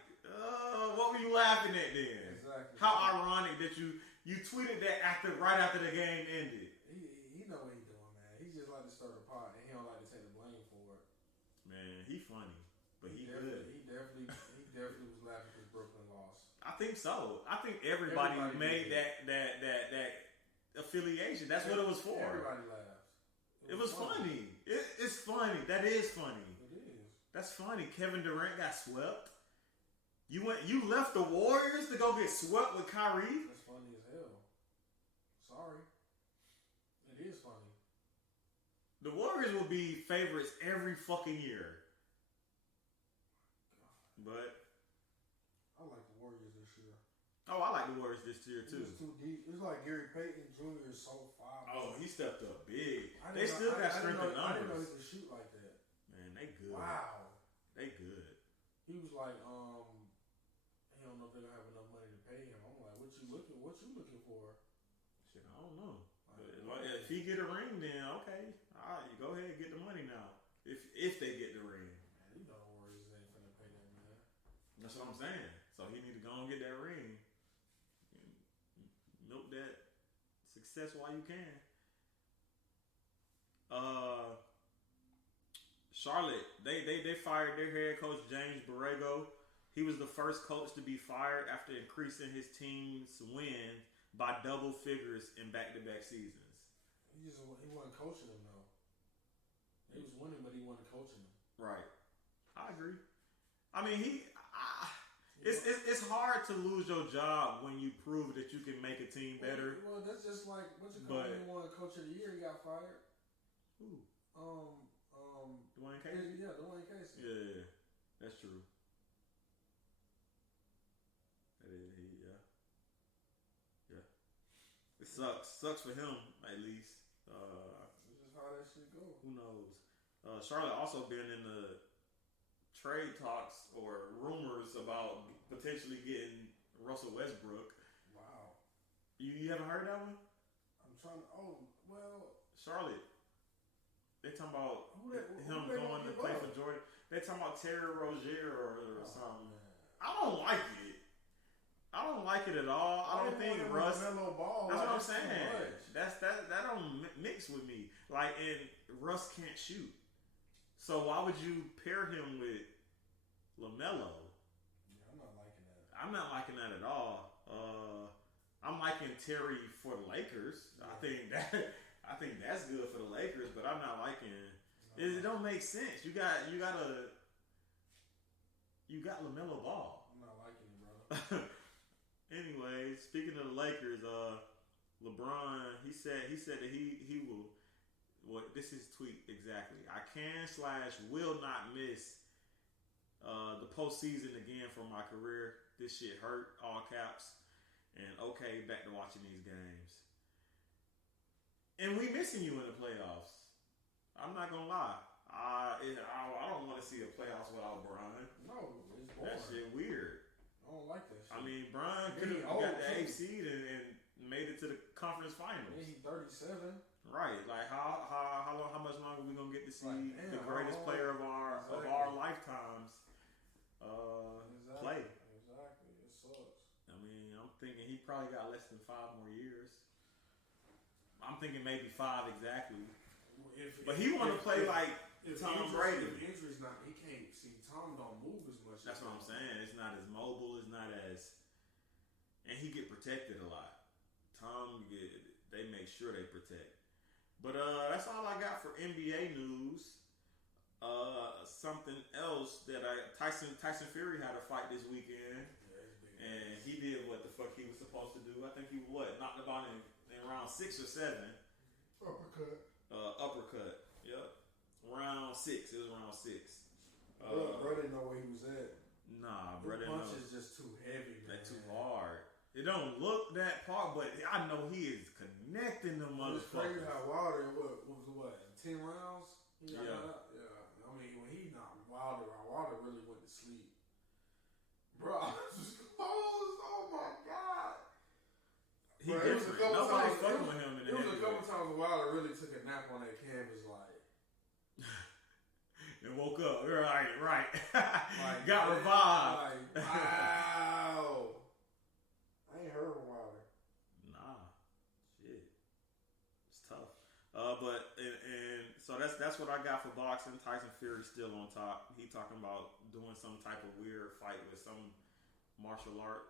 what were you laughing at then? Exactly. How ironic that you tweeted that right after the game ended. He know what he's doing, man. He just like to stir the pot, and he don't like to take the blame for it. Man, he funny, but he good. He definitely was laughing because Brooklyn lost. I think so. I think everybody made that affiliation. That's what it was for. Everybody laughed. It was funny. It's funny. That is funny. It is. That's funny. Kevin Durant got swept. You left the Warriors to go get swept with Kyrie? That's funny as hell. Sorry. It is funny. The Warriors will be favorites every fucking year. But I like the Warriors this year. Oh, I like the Warriors this year too. It's too deep. It's like Gary Payton Jr. is so far. Oh, he stepped up big. They still got strength in numbers. I didn't know he could shoot like that. Man, they good. Wow. They good. He was like, he don't know if they're gonna have enough money to pay him. I'm like, what you looking for? Shit, I don't know. But if he get a ring, then okay. All right, you go ahead and get the money now. If they get the ring. Man, you know the Warriors ain't finna pay that man. That's what I'm saying. So he need to go and get that ring. Milk that success while you can. Charlotte, they fired their head coach James Borrego. He was the first coach to be fired after increasing his team's win by double figures in back-to-back seasons. He wasn't coaching them though. He was winning, but he wasn't coaching them. Right. I agree. I mean, it's hard to lose your job when you prove that you can make a team better. Well, that's just like won coach of the year. He got fired. Who? Dwayne Casey. Yeah, Dwayne Casey. Yeah, that's true. That is yeah. It sucks for him at least. It's just how that shit go. Who knows? Charlotte also been in the trade talks or rumors about potentially getting Russell Westbrook. Wow. You haven't heard that one? I'm trying to. Oh well. Charlotte. They talking about him they going to play for Jordan. They talking about Terry Rozier or something. Man. I don't like like it at all. I don't think Russ. LaMelo Ball. That's like, what I'm too saying. much. That don't mix with me. Like, and Russ can't shoot. So why would you pair him with LaMelo? Yeah, I'm not liking that. I'm not liking that at all. I'm liking Terry for the Lakers. I think that's good for the Lakers, but I'm not liking it. It don't make sense. You got LaMelo Ball. I'm not liking it, brother. Anyway, speaking of the Lakers, LeBron he said that he will. What this is tweet exactly? I can/will not miss the postseason again for my career. This shit hurt, all caps. And okay, back to watching these games. And we missing you in the playoffs. I'm not gonna lie. I don't want to see the playoffs without Bron. No, it's boring. That shit weird. I don't like that shit. I mean, Bron could have got the AFC seed and made it to the conference finals. Yeah, he's 37. Right, like how much longer are we gonna get to see the greatest player of our lifetimes play? Exactly, it sucks. I mean, I'm thinking he probably got less than 5 more years. I'm thinking maybe 5 exactly. But he want to play like Tom Brady. If injury's not, he can't see. Tom don't move as much. That's what I'm saying. It's not as mobile. It's not as, and he get protected a lot. They make sure they protect. But that's all I got for NBA news. Something else that Tyson Fury had a fight this weekend, and he did what the fuck he was supposed to do. I think he knocked him out in round 6 or 7. Uppercut. Yep. Round 6. It was round 6. Bro didn't know where he was at. Nah, bro didn't know. The punch is just too heavy, man. That's too hard. It don't look that part, but I know he is connecting the motherfuckers. It's crazy how Wilder, what, 10 rounds? Yeah. I mean, when he knocked Wilder really went to sleep. Bro, I was just close. Oh my God. He different. Nobody's fucking with him in the It was a couple times Wilder really took a nap on that canvas, like. And woke up. Right. Like, got revived. Like, wow. I ain't heard from Wilder. Nah. Shit. It's tough. But so that's what I got for boxing. Tyson Fury still on top. He talking about doing some type of weird fight with some martial art.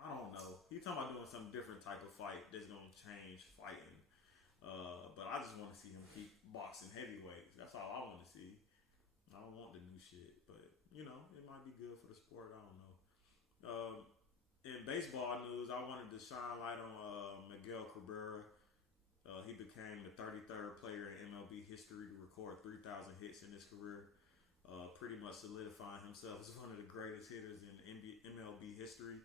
I don't know. He talking about doing some different type of fight that's gonna change fighting. But I just want to see him keep boxing heavyweights. That's all I want to see. I don't want the new shit, but it might be good for the sport. I don't know. In baseball news, I wanted to shine light on Miguel Cabrera. He became the 33rd player in MLB history to record 3,000 hits in his career, pretty much solidifying himself as one of the greatest hitters in MLB history.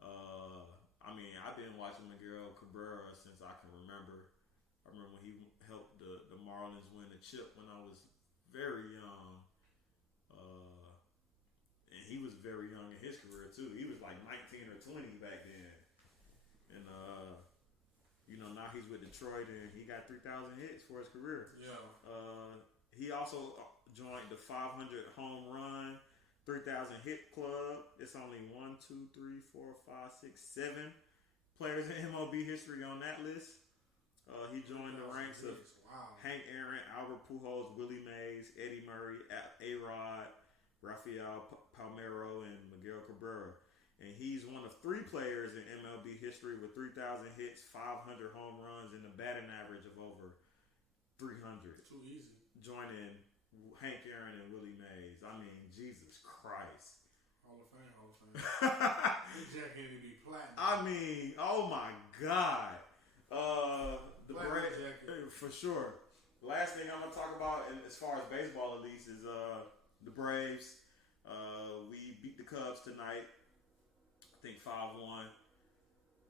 I mean, I've been watching Miguel Cabrera since I can remember. I remember when he helped the Marlins win the chip when I was very young. And he was very young in his career too. He was like 19 or 20 back then. And now he's with Detroit and he got 3,000 hits for his career. Yeah. He also joined the 500 home run, 3,000 hit club. It's only 1, 2, 3, 4, 5, 6, 7 players in MLB history on that list. He joined the ranks of Hank Aaron, Albert Pujols, Willie Mays, Eddie Murray, A-Rod, Rafael Palmeiro, and Miguel Cabrera. And he's one of 3 players in MLB history with 3,000 hits, 500 home runs, and a batting average of over 300. Too easy. Joining Hank Aaron and Willie Mays. I mean, Jesus Christ. Hall of Fame. This jacket need to be platinum. I mean, oh my God. The Braves jacket. For sure. Last thing I'm gonna talk about, and as far as baseball at least, is the Braves. We beat the Cubs tonight. I think 5-1,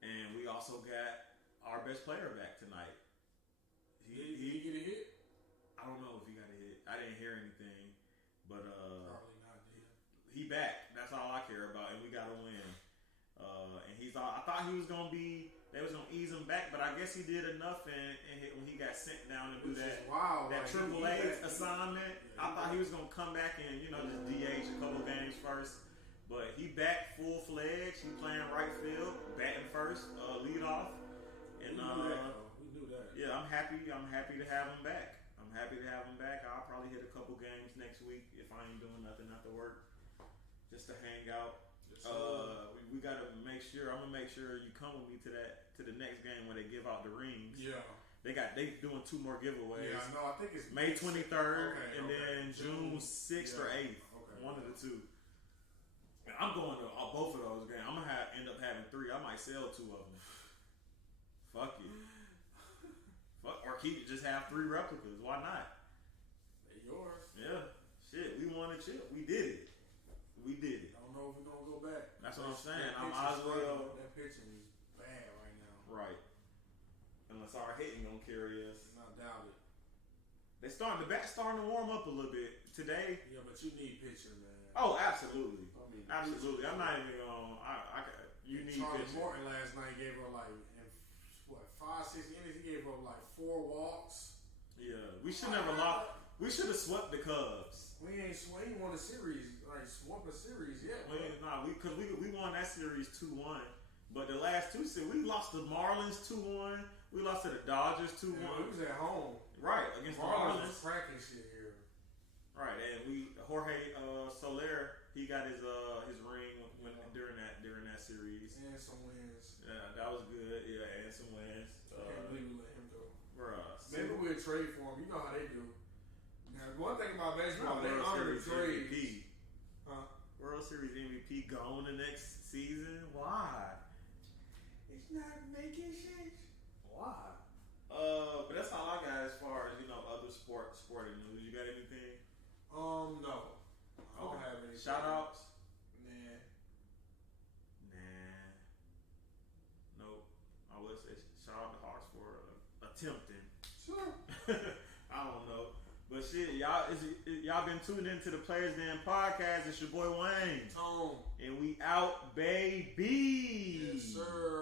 and we also got our best player back tonight. Did he get a hit? I don't know if he got a hit. I didn't hear anything, but probably not. He back. That's all I care about, and we got to win. And I thought he was gonna be. They was gonna ease him back, but I guess he did enough. And when he got sent down to do that Triple A assignment, I thought he was gonna come back and just DH a couple games first. But he back full fledged. He playing right field, batting first, lead off. And we knew that. Yeah, I'm happy to have him back. I'll probably hit a couple games next week if I ain't doing nothing after work, just to hang out. Yes, we gotta make sure. I'm gonna make sure you come with me to the next game when they give out the rings. Yeah. They doing 2 more giveaways. Yeah, no, I think it's May 23rd okay, and then June 6th or 8th. Okay. One of the two. And I'm going to both of those games. I'm gonna end up having 3. I might sell 2 of them. Fuck it. Or just have 3 replicas. Why not? They're yours. Yeah. Shit. We won a chip. We did it. I don't know if we're gonna go back. That's what I'm saying. That I might as well. That pitching is bad right now. Right. Unless our hitting gonna carry us. I doubt it. The bat's starting to warm up a little bit today. Yeah, but you need pitcher, man. Oh, absolutely. I mean, Absolutely. I'm not even gonna. You need Charlie pitching. Morton last night gave up like in 5-6 innings. He gave up like 4 walks. Yeah, we should never lost. We should have swept the Cubs. We ain't won a series, like swept a series yet. Because we won that series 2-1. But the last 2 series, we lost the Marlins 2-1. We lost to the Dodgers 2-1. Yeah, we was at home. Right, against the Marlins Marlins. was cracking shit here. Right, and Jorge Soler, he got his ring during that series. And some wins. Yeah, that was good. Yeah, and some wins. Can't believe we let him go. Maybe Maybe we'll trade for him. You know how they do. Now, one thing about baseball, they World honor the Series trades. MVP. Huh? World Series MVP gone the next season. Why? It's not making sense. Why? But that's all I got as far as other sporting news. You got anything? No. I don't have any Shout outs? Nah. Nope. I would say shout out to Hawks for attempting. Sure. I don't know. But shit, y'all been tuning into the Players Den podcast. It's your boy Wayne. Tone. And we out, baby. Yes, sir.